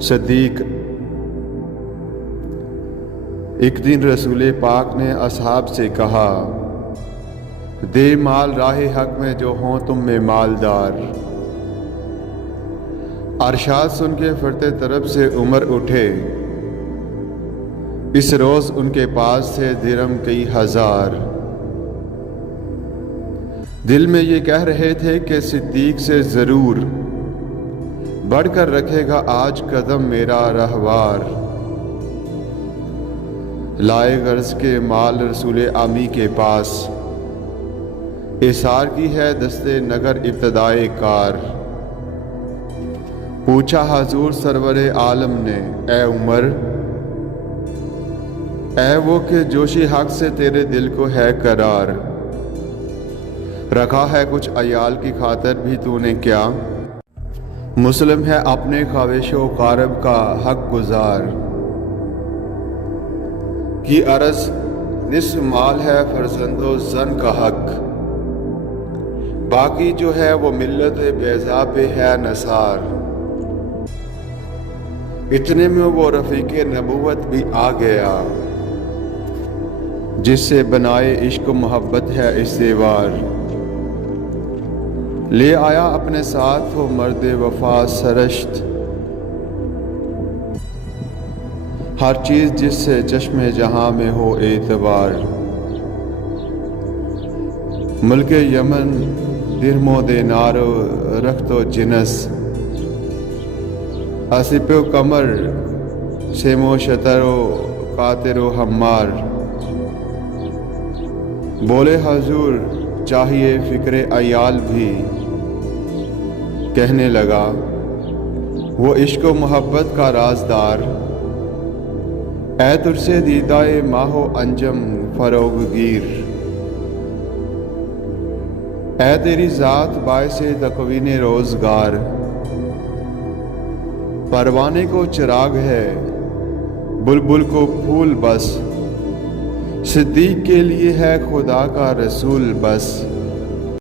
صدیق۔ ایک دن رسول پاک نے اصحاب سے کہا، دے مال راہ حق میں جو ہوں تم میں مالدار۔ ارشاد سن کے فرتے طرف سے عمر اٹھے، اس روز ان کے پاس تھے درہم کئی ہزار۔ دل میں یہ کہہ رہے تھے کہ صدیق سے ضرور بڑھ کر رکھے گا آج قدم میرا رہوار۔ لائے غرض کے مال رسول عامی کے پاس، ایثار کی ہے دستے نگر ابتدائے کار۔ پوچھا حضور سرور عالم نے، اے عمر، اے وہ کہ جوشی حق سے تیرے دل کو ہے قرار، رکھا ہے کچھ عیال کی خاطر بھی تو نے کیا؟ مسلم ہے اپنے خواہش و قارب کا حق گزار، کی عرض نصف مال ہے فرزند و زن کا حق، باقی جو ہے وہ ملت بیضا پہ ہے نثار۔ اتنے میں وہ رفیق نبوت بھی آ گیا، جس سے بنائے عشق و محبت ہے استوار۔ لے آیا اپنے ساتھ وہ مرد وفا سرشت، ہر چیز جس سے چشم جہاں میں ہو اعتبار۔ ملک یمن درہم و دینار و رخت و جنس، اسپ و کمر سیم و شتر و قاطر و حمار۔ بولے حضور چاہیے فکر عیال بھی، کہنے لگا وہ عشق و محبت کا رازدار۔ اے تجھ سے دیدہ ماہ و انجم فروغ گیر، اے تیری ذات باعث تکوین روزگار۔ پروانے کو چراغ ہے بلبل کو پھول بس، صدیق کے لیے ہے خدا کا رسول بس۔